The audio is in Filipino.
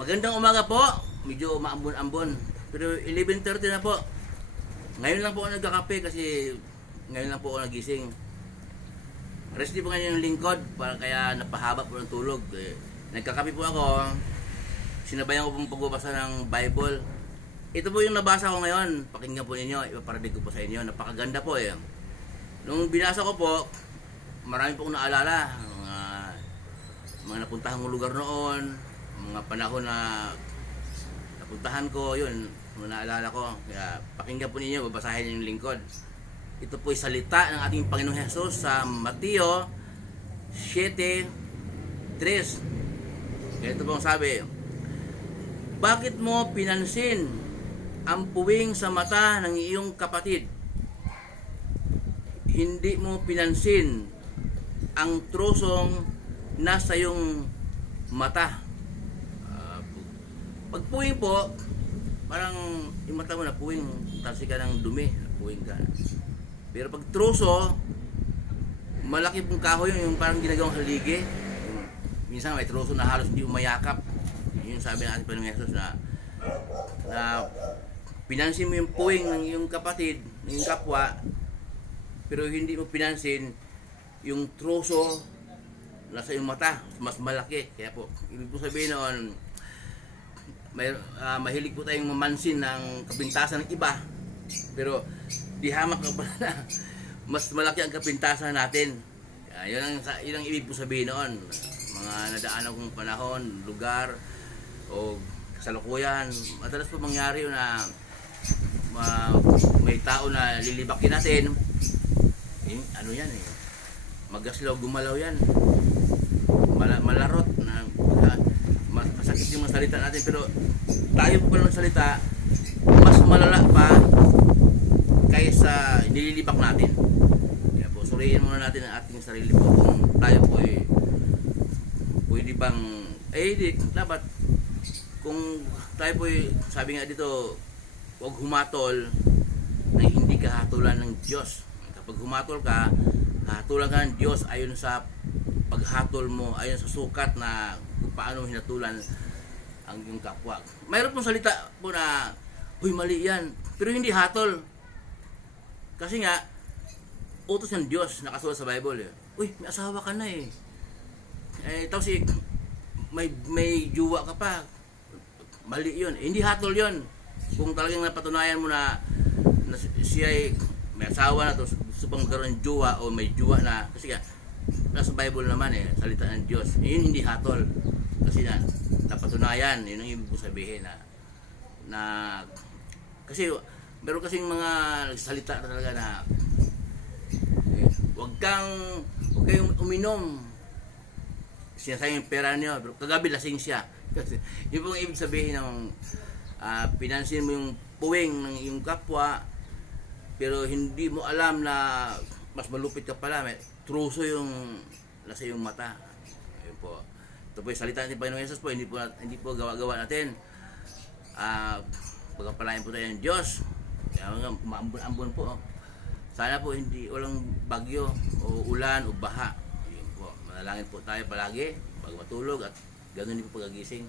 Magandang umaga po. Medyo maambon-ambon. Pero 11:30 na po. Ngayon lang po ako nagkakape kasi ngayon lang po ako nagising. Rest day po ngayon yung lingkod para kaya napahaba po ng tulog. Nagkakape po ako. Sinabayan ko pong pagbabasa ng Bible. Ito po yung nabasa ko ngayon. Pakinggan po ninyo. Ipaparadig ko po sa inyo. Napakaganda po eh. Nung binasa ko po, marami po akong naalala. Mga napuntahan kong lugar noon. Mga panahon na napuntahan ko, yun, mga naalala ko. Kaya pakinggan po ninyo, babasahin yung lingkod. Ito po yung salita ng ating Panginoong Hesus sa Mateo 7:3. Ito po ang sabi, bakit mo pinansin ang puwing sa mata ng iyong kapatid? Hindi mo pinansin ang trosong nasa iyong mata. Pag puwing po, parang yung mata mo na puwing, talsi ka ng dumi, puwing ka. Pero pag troso, malaki pong kahoy yung parang ginagawang haligi. Minsan may troso na halos hindi umayakap. Yun sabi ng ating Panginoong Hesus na pinansin mo yung puwing ng iyong kapatid, ng iyong kapwa, pero hindi mo pinansin yung troso nasa iyong mata, mas malaki. Kaya po, ibig po sabihin noon, mahilig po tayong mamansin ng kapintasan ng iba, pero di hamak na pala na mas malaki ang kapintasan natin. Yun ang ibig po sabihin noon. Mga nadaanan kong panahon, lugar o kasalukuyan, madalas po mangyari yun na may tao na lilibakin natin. Ano yan eh, magaslaw gumalaw yan, malarot na masakit yung mga salita natin, pero tayo po pala magsalita mas malala pa kaysa nililibak natin. Kaya po, suriin muna natin ang ating sarili po kung tayo po ay pwede bang dapat kung tayo po ay, sabi nga dito, huwag humatol na hindi kahatulan ng Diyos. Kapag humatol ka, hatulan ka ng Diyos ayon sa paghatol mo, ayon sa sukat na kung paano hinatulan ang iyong kapwa. Mayroon pong salita po na, huy, mali yan, pero hindi hatol. Kasi nga, utos ng Diyos, nakasulat sa Bible eh. Uy, may asawa ka na eh. Tapos may jowa ka pa. Mali yun. Hindi hatol yun. Kung talagang napatunayan mo na siya ay may asawa na, tapos gusto pang magkaroon ng jowa o may jowa na, kasi nga, nasa Bible naman eh, salita ng Diyos. Yun hindi hatol. Kasi napatunayan, yun ang ibig sabihin kasi meron kasing mga nagsalita talaga na huwag kayong uminom. Sinasayang yung pera niyo, pero kagabi lasing siya. Yun pong ibig sabihin ng pinansin mo yung puwing ng iyong kapwa, pero hindi mo alam na mas malupit ka pala, may truso yung nasa iyong mata. Ayun po. Ito po yung salita ng Panginoong Hesus po, hindi po gawa-gawa natin. Pagkapalain po tayo ng Diyos. Kaya nga, maambon-ambon po. Sana po walang bagyo o ulan o baha. Ayun po. Manalangin po tayo palagi pag matulog at ganoon din po pagagising.